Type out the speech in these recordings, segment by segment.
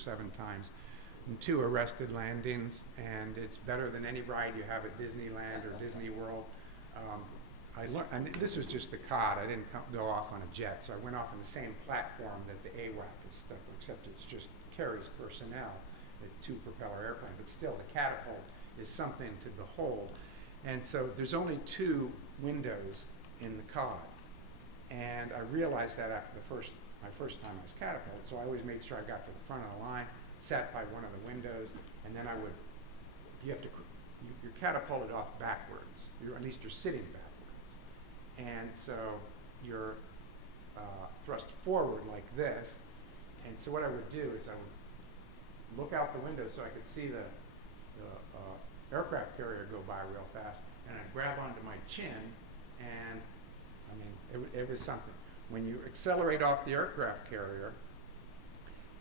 7 times, and 2 arrested landings, and it's better than any ride you have at Disneyland or Disney World. I learned, and this was just the cod. I didn't go off on a jet, so I went off on the same platform that the AWAC is stuck on, except it's just carries personnel, a 2-propeller airplane, but still the catapult is something to behold. And so there's only 2 windows in the cod, and I realized that after my first time I was catapulted, so I always made sure I got to the front of the line, sat by one of the windows, and then I would, you're catapulted off backwards, at least you're sitting backwards. And so you're thrust forward like this, and so what I would do is I would look out the window so I could see the aircraft carrier go by real fast, and I'd grab onto my chin, and I mean, it was something. When you accelerate off the aircraft carrier,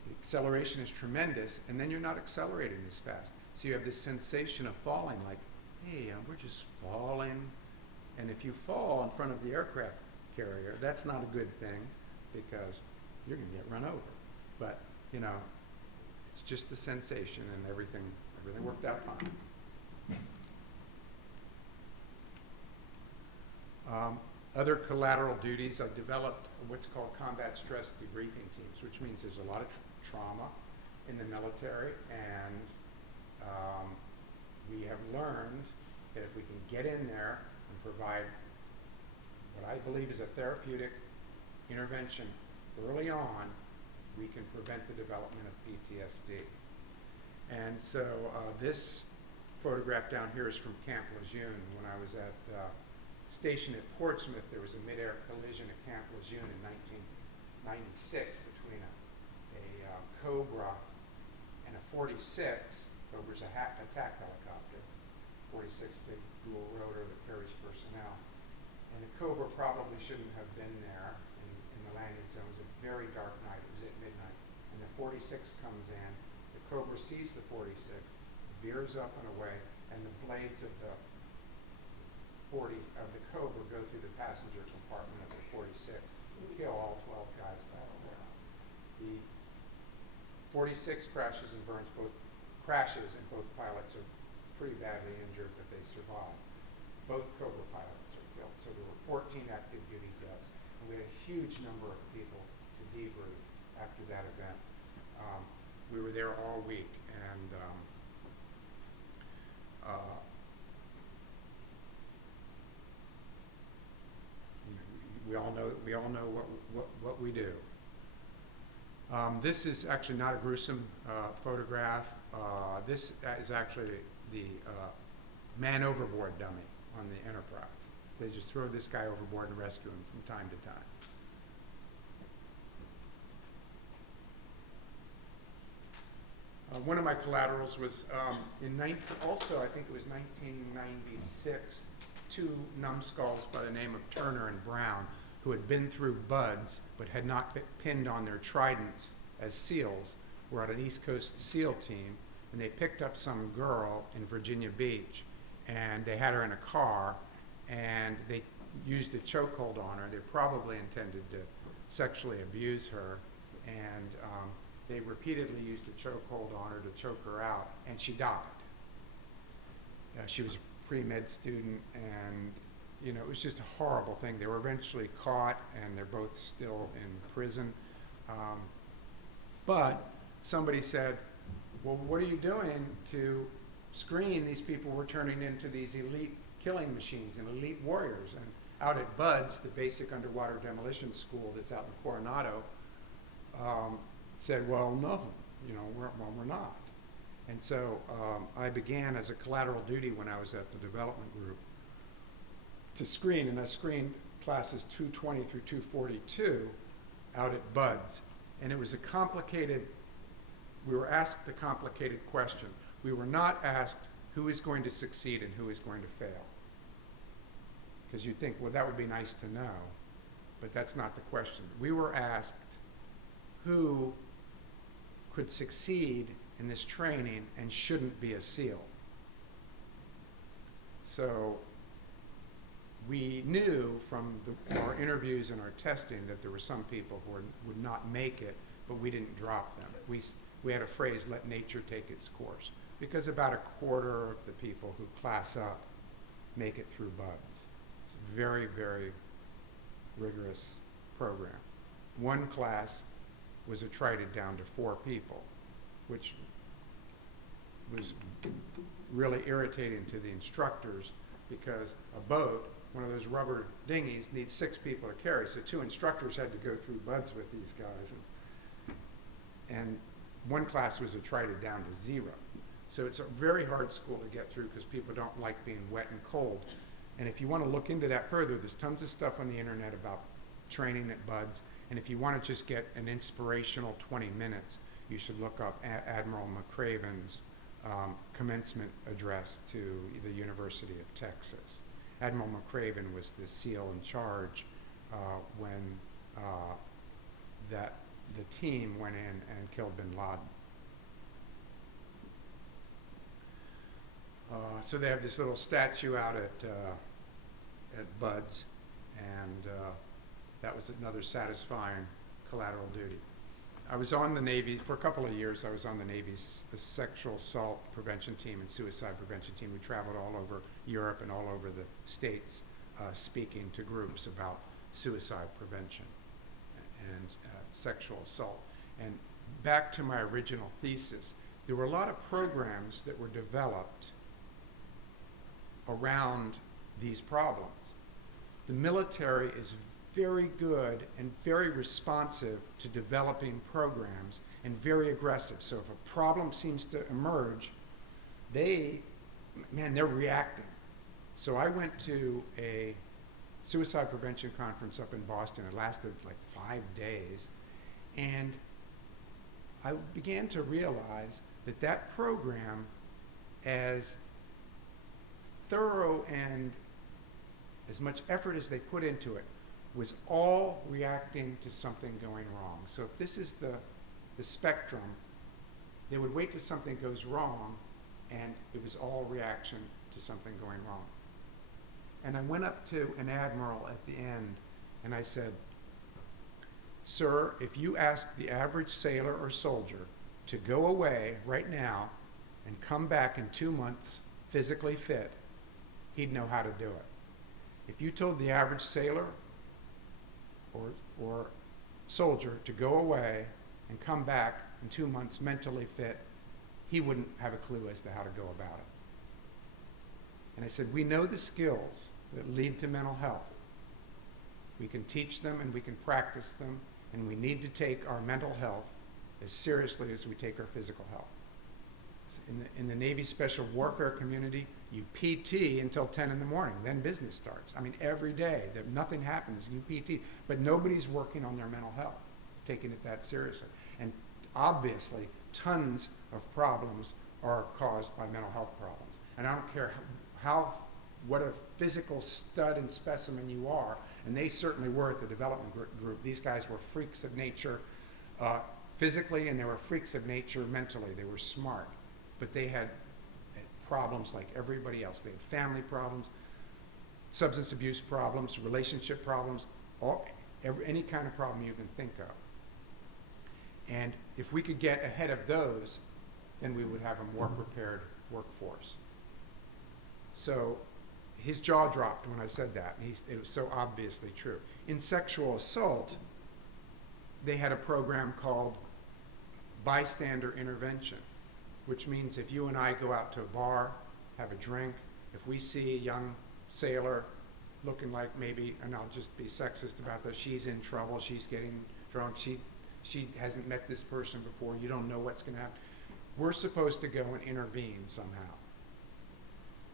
the acceleration is tremendous, and then you're not accelerating as fast. So you have this sensation of falling, like, hey, we're just falling. And if you fall in front of the aircraft carrier, that's not a good thing, because you're going to get run over. But, you know, it's just the sensation, and everything worked out fine. Other collateral duties, I developed what's called combat stress debriefing teams, which means there's a lot of trauma in the military, and we have learned that if we can get in there and provide what I believe is a therapeutic intervention early on, we can prevent the development of PTSD. And so this photograph down here is from Camp Lejeune. When I was at stationed at Portsmouth, there was a mid-air collision at Camp Lejeune in 1996 between a Cobra and a 46. Cobra's a attack helicopter. 46, the dual rotor that carries personnel. And the Cobra probably shouldn't have been there in the landing zone. It was a very dark night. It was at midnight. And the 46 comes in. The Cobra sees the 46, veers up and away, and the blades of the Cobra go through the passenger compartment of the 46 and kill all 12 guys battle there. The 46 crashes and burns, both pilots are pretty badly injured, but they survive. Both Cobra pilots are killed. So there were 14 active duty deaths, and we had a huge number of people to debrief after that event. We were there all week, and we all know what we do. This is actually not a gruesome photograph. This is actually the man overboard dummy on the Enterprise. They just throw this guy overboard and rescue him from time to time. One of my collaterals was also, I think it was 1996, 2 numbskulls by the name of Turner and Brown, who had been through BUDS but had not been pinned on their tridents as SEALs, were on an East Coast SEAL team, and they picked up some girl in Virginia Beach, and they had her in a car, and they used a chokehold on her. They probably intended to sexually abuse her, and they repeatedly used a chokehold on her to choke her out, and she died. She was a pre-med student, and you know, it was just a horrible thing. They were eventually caught, and they're both still in prison. But somebody said, well, what are you doing to screen these people we're turning into these elite killing machines and elite warriors? And out at BUDS, the basic underwater demolition school that's out in Coronado, said, well, nothing, you know, we're not. And so I began as a collateral duty when I was at the development group to screen, and I screened classes 220 through 242 out at BUDS. And it was a complicated, we were asked a complicated question. We were not asked who is going to succeed and who is going to fail. Because you'd think, well, that would be nice to know, but that's not the question. We were asked who could succeed in this training and shouldn't be a SEAL. So we knew from our interviews and our testing that there were some people who would not make it, but we didn't drop them. we had a phrase, let nature take its course, because about a quarter of the people who class up make it through buds. It's a very, very rigorous program. One class was attrited down to 4 people, which was really irritating to the instructors, because a boat, one of those rubber dinghies, needs 6 people to carry. So 2 instructors had to go through buds with these guys. And one class was attrited down to 0. So it's a very hard school to get through because people don't like being wet and cold. And if you want to look into that further, there's tons of stuff on the internet about training at buds. And if you want to just get an inspirational 20 minutes, you should look up Admiral McCraven's commencement address to the University of Texas. Admiral McCraven was the SEAL in charge when the team went in and killed bin Laden. So they have this little statue out at Buds, and that was another satisfying collateral duty. I was on the Navy for a couple of years. I was on the Navy's sexual assault prevention team and suicide prevention team. We traveled all over Europe and all over the States speaking to groups about suicide prevention and sexual assault. And back to my original thesis, there were a lot of programs that were developed around these problems. The military is very good and very responsive to developing programs and very aggressive. So if a problem seems to emerge, they're reacting. So I went to a suicide prevention conference up in Boston. It lasted like 5 days. And I began to realize that that program, as thorough and as much effort as they put into it, was all reacting to something going wrong. So if this is the spectrum, they would wait till something goes wrong, and it was all reaction to something going wrong. And I went up to an admiral at the end, and I said, "Sir, if you ask the average sailor or soldier to go away right now and come back in 2 months physically fit, he'd know how to do it. If you told the average sailor or soldier to go away and come back in 2 months mentally fit, he wouldn't have a clue as to how to go about it." And I said, we know the skills that lead to mental health. We can teach them and we can practice them, and we need to take our mental health as seriously as we take our physical health. So in the Navy Special Warfare community, you PT until 10 in the morning, then business starts. I mean, every day, nothing happens, you PT, but nobody's working on their mental health, taking it that seriously. And obviously, tons of problems are caused by mental health problems. And I don't care what a physical stud and specimen you are, and they certainly were at the development group. These guys were freaks of nature physically, and they were freaks of nature mentally. They were smart, but they had problems like everybody else. They had family problems, substance abuse problems, relationship problems, any kind of problem you can think of. And if we could get ahead of those, then we would have a more prepared workforce. So his jaw dropped when I said that. It was so obviously true. In sexual assault, they had a program called bystander intervention, which means if you and I go out to a bar, have a drink, if we see a young sailor looking like maybe, and I'll just be sexist about this, she's in trouble, she's getting drunk, she hasn't met this person before, you don't know what's going to happen, we're supposed to go and intervene somehow.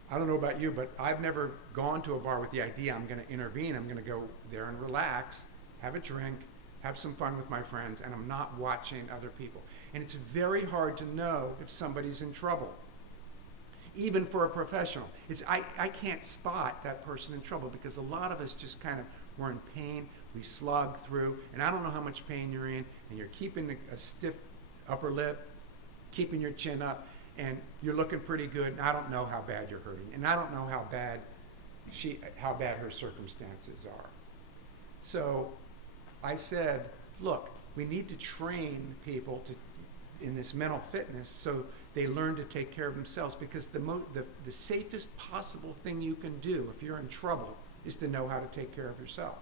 I don't know about you, but I've never gone to a bar with the idea I'm going to intervene. I'm going to go there and relax, have a drink, have some fun with my friends, and I'm not watching other people. And it's very hard to know if somebody's in trouble, even for a professional. I can't spot that person in trouble because a lot of us just kind of, we're in pain, we slog through, and I don't know how much pain you're in, and you're keeping a stiff upper lip, keeping your chin up, and you're looking pretty good, and I don't know how bad you're hurting, and I don't know how bad her circumstances are. So I said, look, we need to train people to in this mental fitness, so they learn to take care of themselves, because the safest possible thing you can do if you're in trouble is to know how to take care of yourself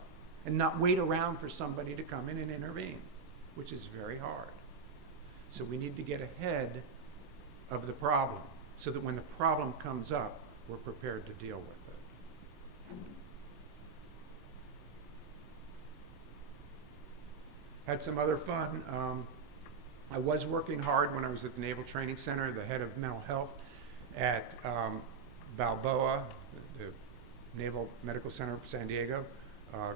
and not wait around for somebody to come in and intervene, which is very hard. So we need to get ahead of the problem so that when the problem comes up, we're prepared to deal with it. Had some other fun. I was working hard when I was at the Naval Training Center, the head of mental health at Balboa, the Naval Medical Center of San Diego.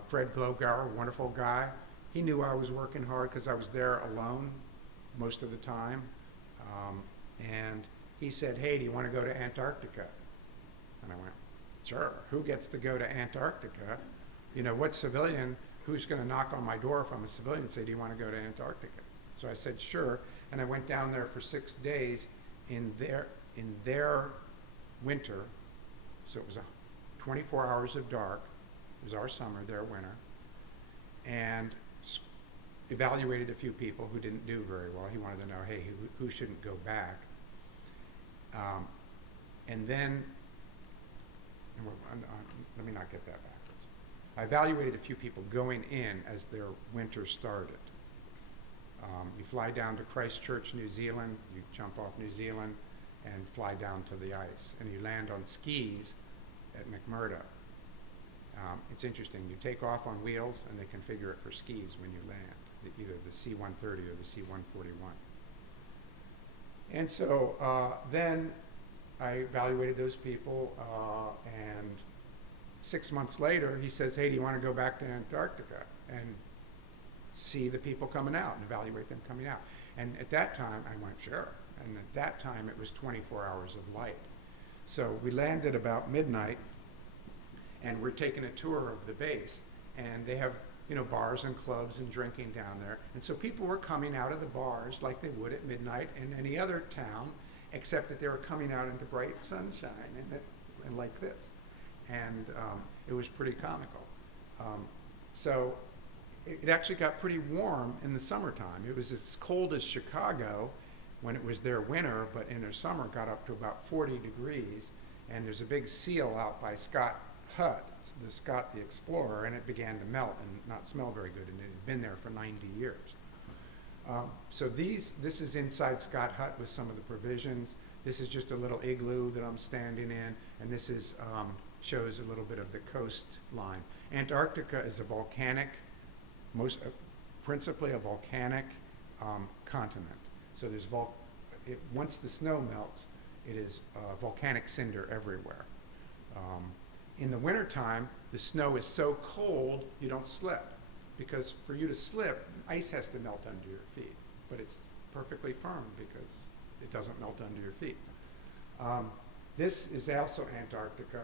Fred Glogauer, wonderful guy. He knew I was working hard because I was there alone most of the time. And he said, hey, do you want to go to Antarctica? And I went, sure. Who gets to go to Antarctica? You know, what civilian, who's going to knock on my door if I'm a civilian and say, do you want to go to Antarctica? So I said, sure. And I went down there for 6 days in their winter. So it was 24 hours of dark. It was our summer, their winter. And evaluated a few people who didn't do very well. He wanted to know, hey, who shouldn't go back? And then, let me not get that backwards. I evaluated a few people going in as their winter started. You fly down to Christchurch, New Zealand, you jump off New Zealand and fly down to the ice, and you land on skis at McMurdo. It's interesting, you take off on wheels and they configure it for skis when you land, either the C-130 or the C-141. And so then I evaluated those people, and 6 months later he says, hey, do you want to go back to Antarctica and see the people coming out and evaluate them coming out? And at that time I went, sure. And at that time it was 24 hours of light. So we landed about midnight, and we're taking a tour of the base, and they have, you know, bars and clubs and drinking down there. And so people were coming out of the bars like they would at midnight in any other town, except that they were coming out into bright sunshine and like this. And it was pretty comical. So it actually got pretty warm in the summertime. It was as cold as Chicago when it was their winter, but in their summer it got up to about 40 degrees. And there's a big seal out by Scott Hut, it's the Scott the Explorer, and it began to melt and not smell very good, and it had been there for 90 years. So this is inside Scott Hut with some of the provisions. This is just a little igloo that I'm standing in, and this is shows a little bit of the coastline. Antarctica is a volcanic, principally a volcanic continent. So there's once the snow melts, it is volcanic cinder everywhere. In the wintertime, the snow is so cold you don't slip, because for you to slip, ice has to melt under your feet, but it's perfectly firm because it doesn't melt under your feet. This is also Antarctica,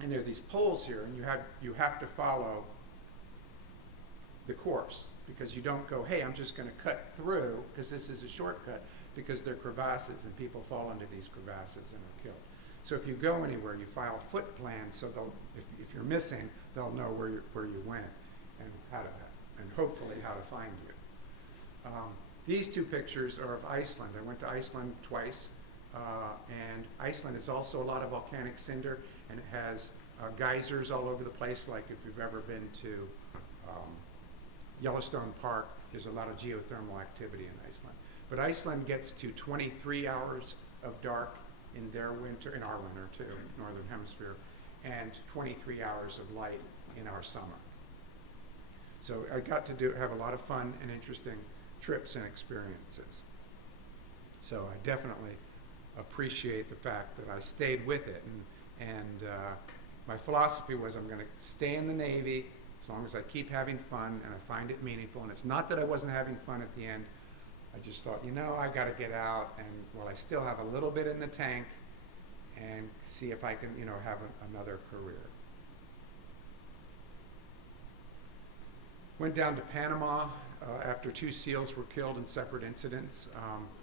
and there are these poles here, and you have to follow the course, because you don't go, hey, I'm just going to cut through, because this is a shortcut, because there are crevasses, and people fall into these crevasses and are killed. So if you go anywhere, you file a foot plan, so if you're missing, they'll know where you went and and hopefully how to find you. These two pictures are of Iceland. I went to Iceland twice, and Iceland is also a lot of volcanic cinder, and it has geysers all over the place. Like if you've ever been to Yellowstone Park, there's a lot of geothermal activity in Iceland. But Iceland gets to 23 hours of dark in their winter, in our winter too, northern hemisphere, and 23 hours of light in our summer. So I got to have a lot of fun and interesting trips and experiences. So I definitely appreciate the fact that I stayed with it, and my philosophy was I'm going to stay in the Navy as long as I keep having fun and I find it meaningful. And it's not that I wasn't having fun at the end. I just thought, you know, I got to get out, and while I still have a little bit in the tank, and see if I can, you know, have another career. Went down to Panama after 2 SEALs were killed in separate incidents.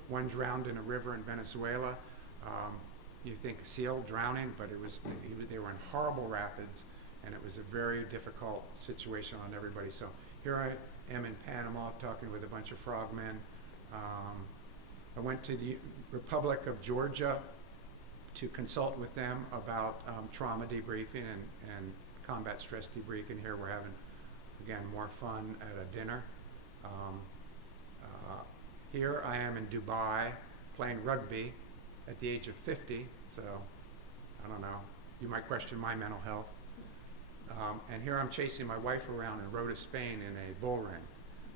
One drowned in a river in Venezuela. You think SEAL drowning, but they were in horrible rapids, and it was a very difficult situation on everybody. So here I am in Panama talking with a bunch of frogmen. I went to the Republic of Georgia to consult with them about trauma debriefing and combat stress debriefing. Here we're having, again, more fun at a dinner. Here I am in Dubai playing rugby at the age of 50, so I don't know, you might question my mental health. And here I'm chasing my wife around in Rota, Spain in a bull ring,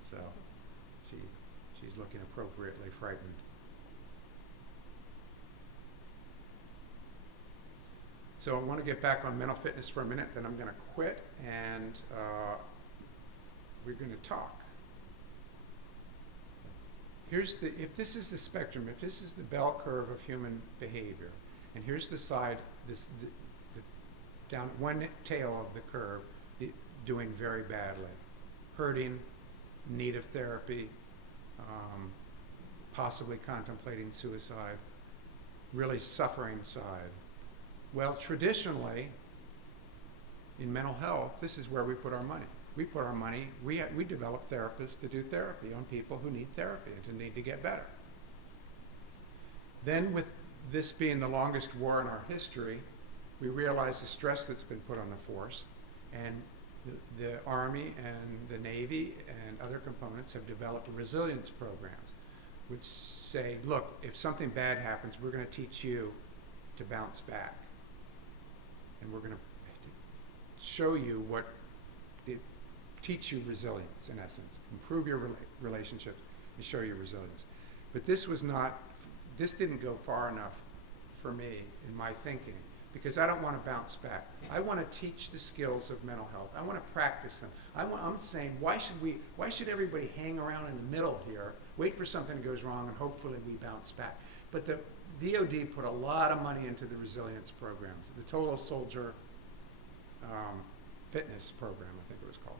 so she's looking appropriately frightened. So I want to get back on mental fitness for a minute, then I'm going to quit, and we're going to talk. If this is the spectrum, if this is the bell curve of human behavior, and here's the side, the down one tail of the curve, doing very badly, hurting, need of therapy, possibly contemplating suicide, really suffering side. Well, traditionally, in mental health, this is where we put our money. We put our money, we develop therapists to do therapy on people who need therapy and to need to get better. Then with this being the longest war in our history, we realize the stress that's been put on the force, and the Army and the Navy and other components have developed resilience programs, which say, look, if something bad happens, we're going to teach you to bounce back. And we're going to show you teach you resilience, in essence, improve your relationships and show you resilience. But this didn't go far enough for me in my thinking, because I don't want to bounce back. I want to teach the skills of mental health. I want to practice them. I'm saying, why should everybody hang around in the middle here, wait for something that goes wrong, and hopefully we bounce back? But the DoD put a lot of money into the resilience programs, the Total Soldier Fitness Program, I think it was called.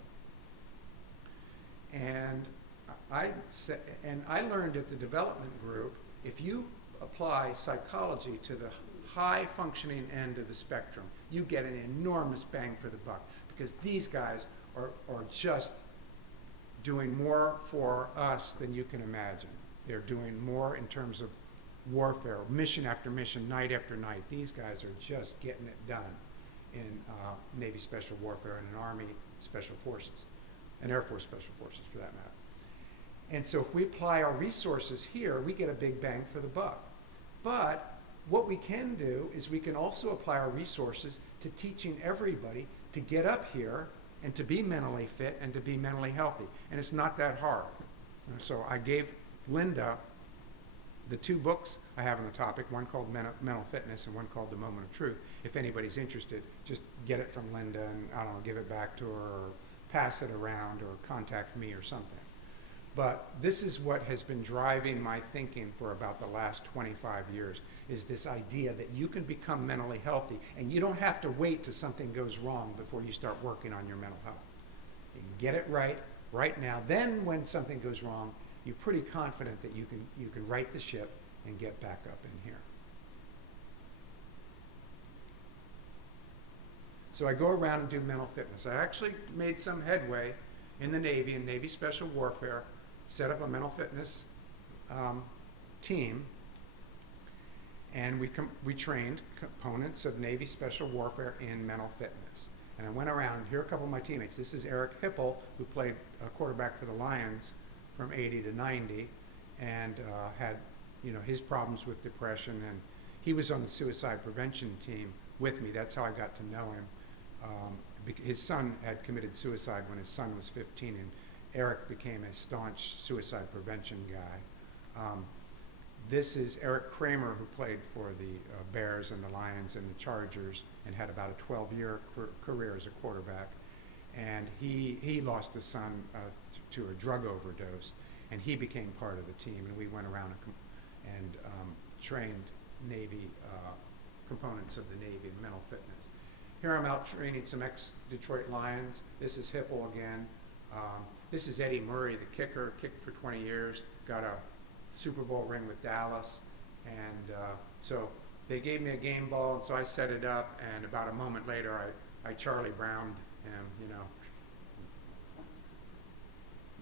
And I learned at the development group, if you apply psychology to the high functioning end of the spectrum, you get an enormous bang for the buck, because these guys are just doing more for us than you can imagine. They're doing more in terms of warfare, mission after mission, night after night. These guys are just getting it done in Navy Special Warfare and in Army Special Forces, and Air Force Special Forces for that matter. And so if we apply our resources here, we get a big bang for the buck. But what we can do is we can also apply our resources to teaching everybody to get up here and to be mentally fit and to be mentally healthy. And it's not that hard. So I gave Linda the two books I have on the topic, one called Mental Fitness and one called The Moment of Truth. If anybody's interested, just get it from Linda and, I don't know, give it back to her or pass it around or contact me or something. But this is what has been driving my thinking for about the last 25 years, is this idea that you can become mentally healthy and you don't have to wait till something goes wrong before you start working on your mental health. You can get it right now. Then when something goes wrong, you're pretty confident that you can right the ship and get back up in here. So I go around and do mental fitness. I actually made some headway in the Navy and Navy Special Warfare, set up a mental fitness team, and we trained components of Navy Special Warfare in mental fitness. And I went around, here are a couple of my teammates. This is Eric Hipple, who played quarterback for the Lions from 80 to 90, and had his problems with depression, and he was on the suicide prevention team with me. That's how I got to know him. His son had committed suicide when his son was 15, and Eric became a staunch suicide prevention guy. This is Eric Kramer, who played for the Bears and the Lions and the Chargers and had about a 12-year career as a quarterback. And he lost his son to a drug overdose, and he became part of the team, and we went around and trained Navy components of the Navy in mental fitness. Here I'm out training some ex-Detroit Lions. This is Hipple again. This is Eddie Murray, the kicker, kicked for 20 years, got a Super Bowl ring with Dallas, and so they gave me a game ball, and so I set it up, and about a moment later I Charlie Browned him,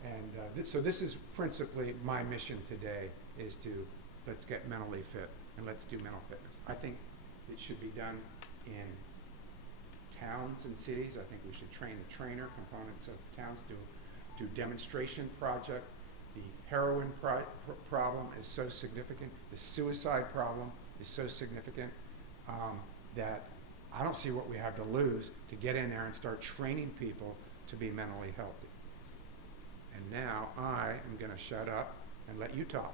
And so this is principally my mission today, is to let's get mentally fit and let's do mental fitness. I think it should be done in towns and cities. I think we should train the trainer components of towns, do demonstration project. The heroin problem is so significant. The suicide problem is so significant that I don't see what we have to lose to get in there and start training people to be mentally healthy. And now I am going to shut up and let you talk.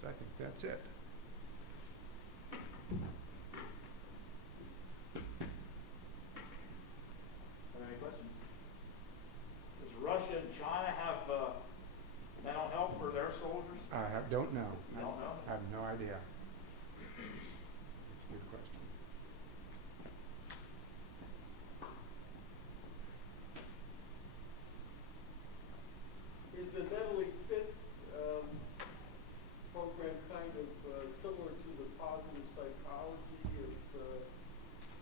So I think that's it. Are there any questions? Does Russia and China have mental health for their soldiers? Don't know. You don't know? I have no idea. It's a good question. Is the mentally fit program kind of similar to the positive psychology of,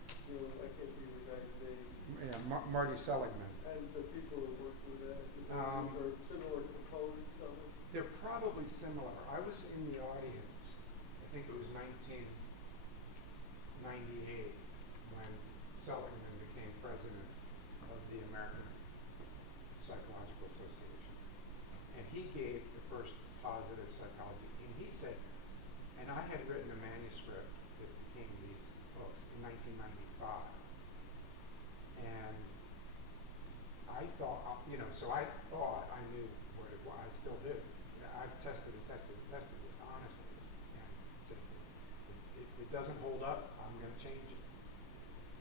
I can't think of the guy's name, Yeah, Marty Seligman. and the people that work with that? Um, Are similar components of it? They're probably similar. I was in the audience, I think it was 1998, when Seligman became president of the American Psychological Association. And he gave the first positive psychology. And he said, and I had written a manuscript that became these books in 1995. And I thought, so I thought I knew what it was. I still do. I've tested this honestly. And it doesn't hold up. I'm going to change it.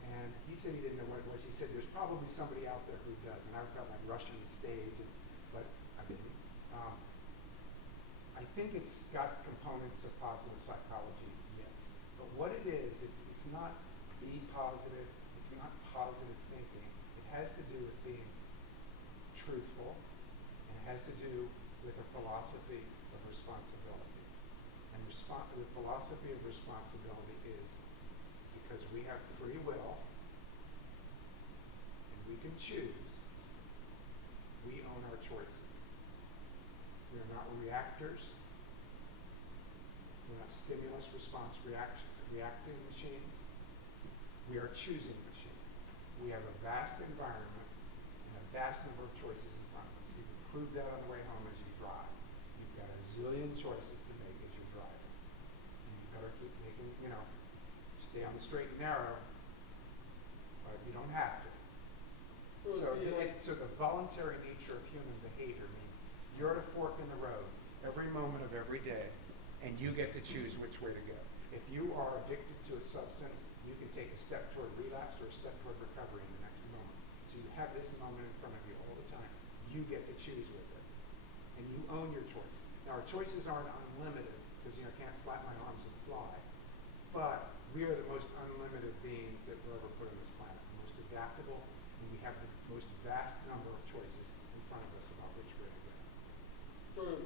And he said he didn't know what it was. He said there's probably somebody out there who does. And I felt like rushing the stage, but I didn't. I think it's got components of positive psychology, yes. But what it is, it's not be positive. It's not positive thinking. It has to do with being truthful, and it has to do with a philosophy of responsibility. And the philosophy of responsibility is because we have free will and we can choose, we own our choices. We are not reactors. We're not stimulus response reacting machines. We are choosing machines. We have a vast environment and a vast number of choices in front of us. You can prove that on the way home as you drive. You've got a zillion choices to make as you're driving. And you better keep making, stay on the straight and narrow, but you don't have to. So the voluntary nature of human behavior means you're at a fork in the road every moment of every day, and you get to choose which way to go. If you are addicted to a substance, you can take a step toward relapse or a step toward recovery in the next moment. So you have this moment in front of you all the time. You get to choose with it. And you own your choices. Now, our choices aren't unlimited, because you can't flap my arms and fly. But we are the most unlimited beings that were ever put on this planet. The most adaptable, and we have the most vast number of choices in front of us about which way to go. Sort of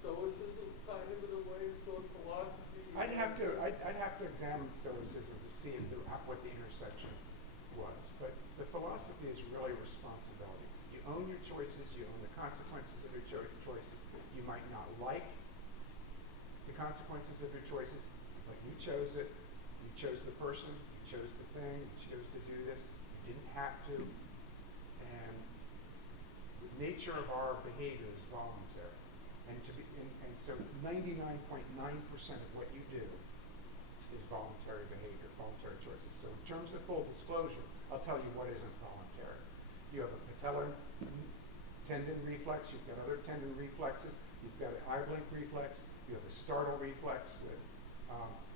stoicism kind of in a way, sort of philosophy? I'd have to examine stoicism to see what the intersection was. But the philosophy is really responsibility. You own your choices. You own the consequences of your choices. You might not like the consequences of your choices, but you chose it. You chose the person. You chose the thing. You chose to do this. You didn't have to. And the nature of our behavior is voluntary. And so 99.9% of what you do is voluntary behavior, voluntary choices. So in terms of full disclosure, I'll tell you what isn't voluntary. You have a patellar tendon reflex, you've got other tendon reflexes, you've got an eye blink reflex, you have a startle reflex with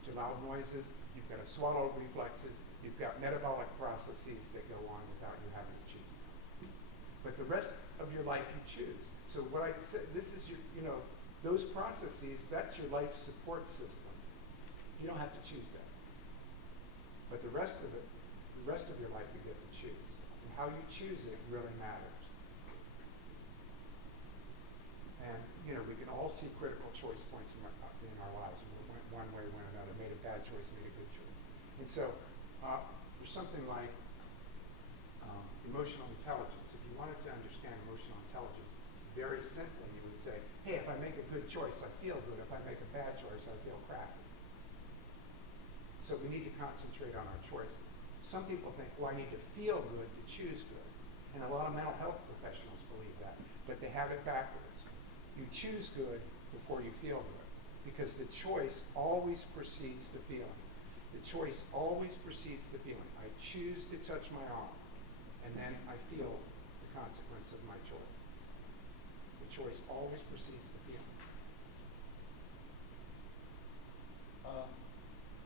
to loud noises, you've got a swallow reflexes, you've got metabolic processes that go on without you having to choose. But the rest of your life you choose. So what I said, this is your, those processes, that's your life support system. You don't have to choose that. But the rest of it, the rest of your life you get to choose. And how you choose it really matters. And, we can all see critical choice points in our lives. We went one way, went another, made a bad choice, made a good choice. And so, for something like emotional intelligence, if you wanted to understand emotional intelligence, very simply, you would say, hey, if I make a good choice, I feel good. If I make a bad choice, I feel crappy. So we need to concentrate on our choices. Some people think, well, I need to feel good to choose good. And a lot of mental health professionals believe that, but they have it backwards. You choose good before you feel good, because the choice always precedes the feeling. The choice always precedes the feeling. I choose to touch my arm, and then I feel the consequence of my choice. The choice always precedes the feeling.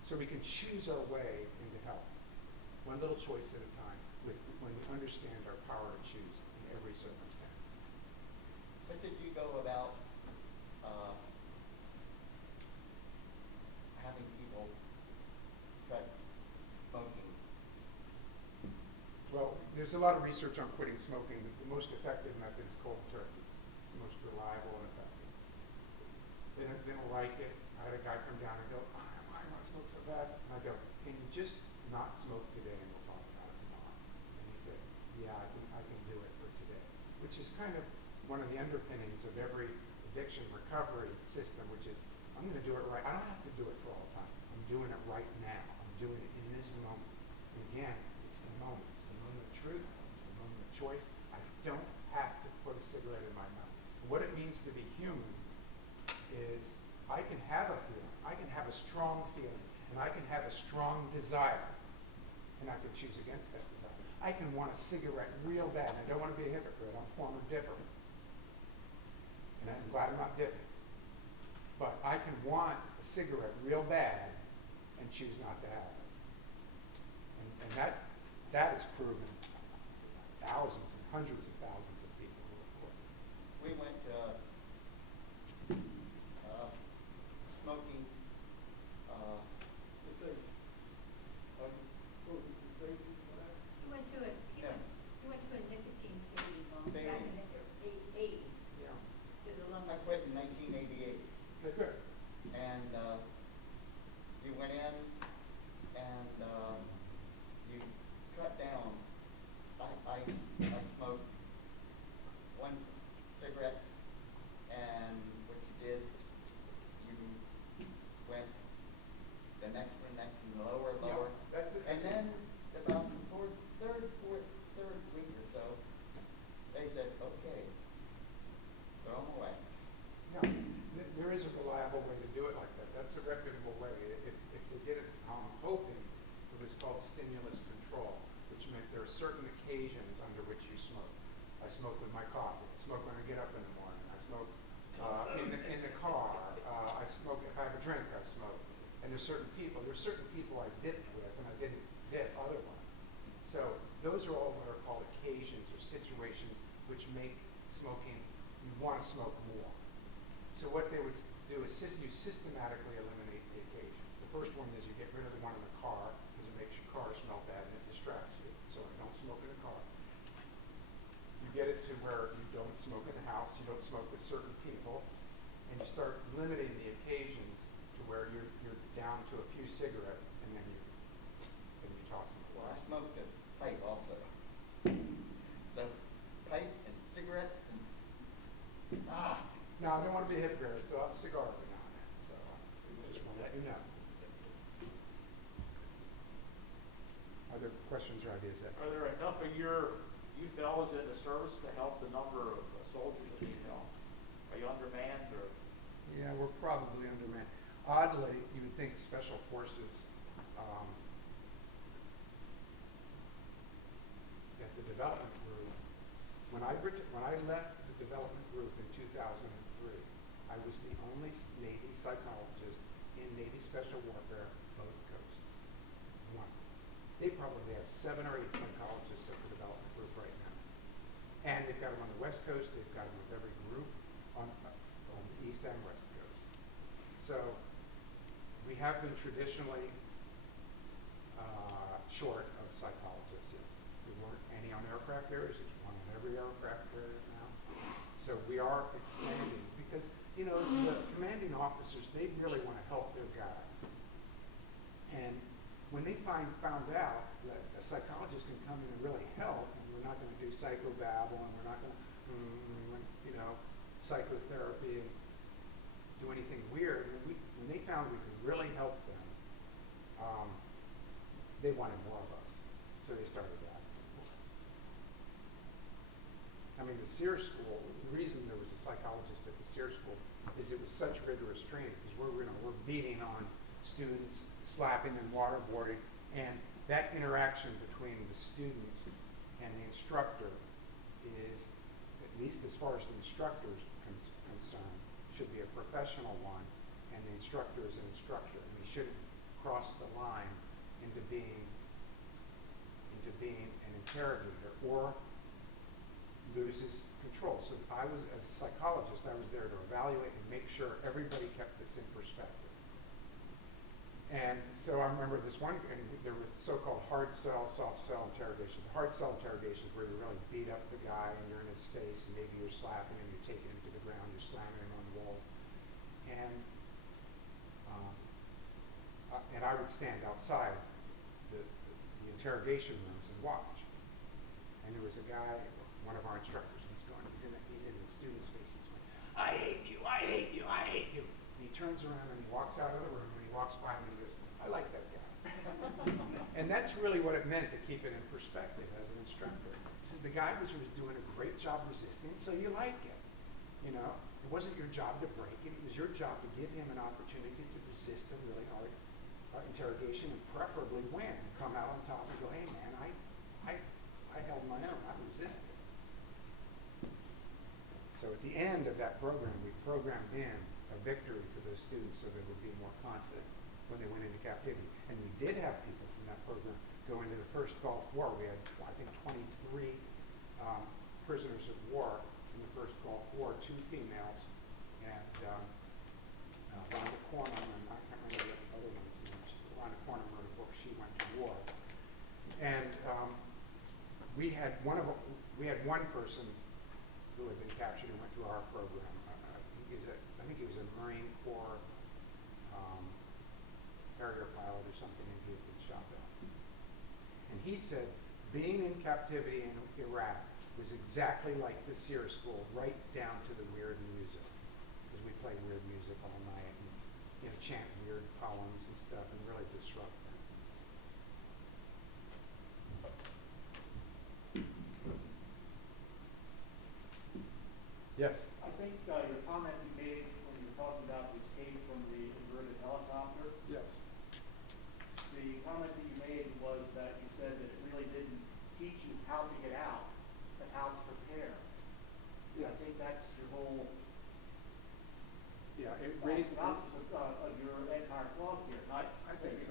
So we can choose our way into health, one little choice at a time, when we understand our power to choose in every circumstance. What did you go about having people cut smoking? Well, there's a lot of research on quitting smoking. The most effective method is cold turkey. It's the most reliable and effective. They don't like it. I had a guy come down and go, why do I smoke so bad? And I go, can you just not smoke today and we'll talk about it tomorrow? And he said, yeah, I can do it for today. Which is kind of one of the underpinnings of every addiction recovery system, which is, I'm going to do it right. I don't have to do it for all time. I'm doing it right now. I'm doing it in this moment. And again, it's the moment. It's the moment of truth. It's the moment of choice. I don't have to put a cigarette in my mouth. What it means to be human is I can have a feeling. I can have a strong feeling. And I can have a strong desire. And I can choose against that desire. I can want a cigarette real bad. And I don't want to be a hypocrite. I'm a former dipper. And I'm glad I'm not dipping. But I can want a cigarette real bad and choose not to have it. And that is proven. Thousands and hundreds of thousands of people who report. We went smoking. He went to a nicotine fading back in the 80s. Yeah. To the I lumber. quit in 1988, That's good. and you went in and you cut down. I smoked one cigarette, and what you did, you went the next one, lower, lower. Yeah, that's it. And then about the third week or so, they said, okay, throw them away. No, there is a reliable way to do it like that. That's a reputable way. If they did it, I'm hoping it was called stimulus control, which meant there are certain occasions under which you smoke. I smoke with my coffee. I smoke when I get up in the morning. I smoke in the car. I smoke if I have a drink. I smoke. And there's certain people I dipped with, and I didn't dip other ones. So those are all what are called occasions or situations which make smoking, you want to smoke more. So what they would do is you systematically eliminate the occasions. The first one is you get rid of the one in the car because it makes your car smell bad and it distracts you. So I don't smoke in the car. You get it to where you don't smoke in the house, you don't smoke with certain people, and you start limiting the occasions to where you're down to a few cigarettes, and then you toss them Well, away. I smoked a pipe also. So pipe and cigarettes and Now, I don't want to be a hypocrite. I still have a cigar every now and then, so I just want to let you know. Other questions or ideas? Yes. Are there enough of your you fellows in the service to help the number of soldiers that need help? Are you undermanned or? Yeah, we're probably undermanned. Oddly, you would think special forces at the development group, when I left the development group in 2003, I was the only Navy psychologist in Navy Special Warfare, both coasts. One. They probably have 7 or 8 psychologists at the development group right now. And they've got them on the West Coast, they've got them with every group on the East and West Coast. So we have been traditionally short of psychologists, yes. There weren't any on aircraft carriers, there's one on every aircraft carrier now. So we are expanding because, the commanding officers, they really want to help their guys. And when they found out that a psychologist can come in and really help, and we're not going to do psychobabble, and we're not going to you know, psychotherapy and do anything weird. When they found we could really help them, they wanted more of us. So they started asking for us. I mean, the SEER school, the reason there was a psychologist at the SEER school is it was such rigorous training because we're beating on students, slapping them, waterboarding, and that interaction between the student and the instructor is, at least as far as the instructor is concerned, should be a professional one, and the instructor is an instructor, and he shouldn't cross the line into being an interrogator or loses control. So as a psychologist, I was there to evaluate and make sure everybody kept this in perspective. And so I remember this one, and there was so-called hard cell, soft cell interrogation. The hard cell interrogation is where you really beat up the guy and you're in his face and maybe you're slapping him, you're taking him to the ground, you're slamming him on the walls. And I would stand outside the interrogation rooms and watch. And there was a guy, one of our instructors, he's in the student's face, he's going, I hate you, I hate you, I hate you. And he turns around and he walks out of the room and he walks by me and he goes, I like that guy. And that's really what it meant to keep it in perspective as an instructor. He said the guy was doing a great job resisting, so you like it. You know, it wasn't your job to break it, it was your job to give him an opportunity to resist a really hard interrogation and preferably win and come out on top and go, hey man, I held my own, I resisted. So at the end of that program, we programmed in a victory for those students so they would be more confident when they went into captivity. And we did have people from that program go into the first Gulf War. We had, I think, 23 prisoners of war in the first Gulf War, 2 females, and Rhonda Cornum, and I can't remember the other one's name. Rhonda Cornum wrote a book, She Went to War. And we had one person who had been captured and went through our program. I think he was a Marine Corps carrier pilot or something, and he had been shot down. And he said being in captivity in Iraq was exactly like the SEER school, right down to the weird music. Because we play weird music all night and, you know, chant weird poems and stuff and really disrupt them. Yes? I think your comment you made when you were talking about the escape from the inverted helicopter, Yes. the comment that you made was that you said that it really didn't teach you how to get out, but how to prepare. Yes. I think that's your whole Yeah, it raised. synopsis of your entire talk here. Not I think so.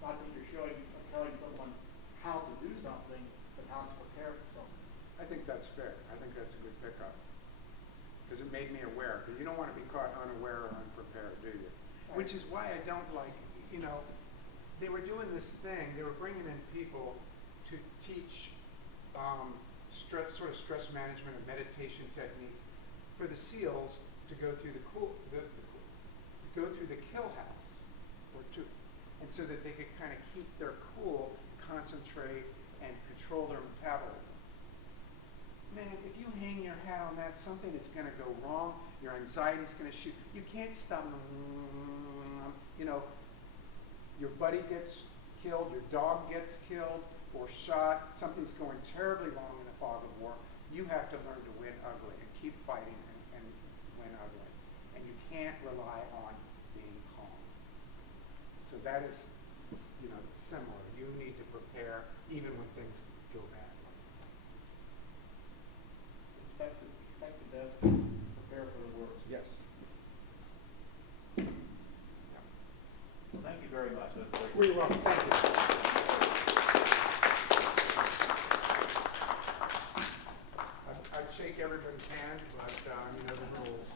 Not that you're showing or telling someone how to do something, but how to prepare for something. I think that's fair. I think that's a good pickup. Because it made me aware. Because you don't want to be caught unaware or unprepared, do you? Right. Which is why I don't like, you know, they were doing this thing. They were bringing in people to teach stress management and meditation techniques for the SEALs to go through the kill house, and so that they could kind of keep their cool, concentrate, and control their metabolism. Man, if you hang your hat on that, something is going to go wrong. Your anxiety's going to shoot. You can't stop. You know, your buddy gets killed, your dog gets killed or shot. Something's going terribly wrong in the fog of war. You have to learn to win ugly and keep fighting and win ugly. And you can't rely on being calm. So that is, you know, similar. You need to prepare even when things go badly. Expect the best, prepare for the worst. Yes. Well, thank you very much. That's very You're welcome. Thank you. I'd shake everybody's hand, but you know the rules.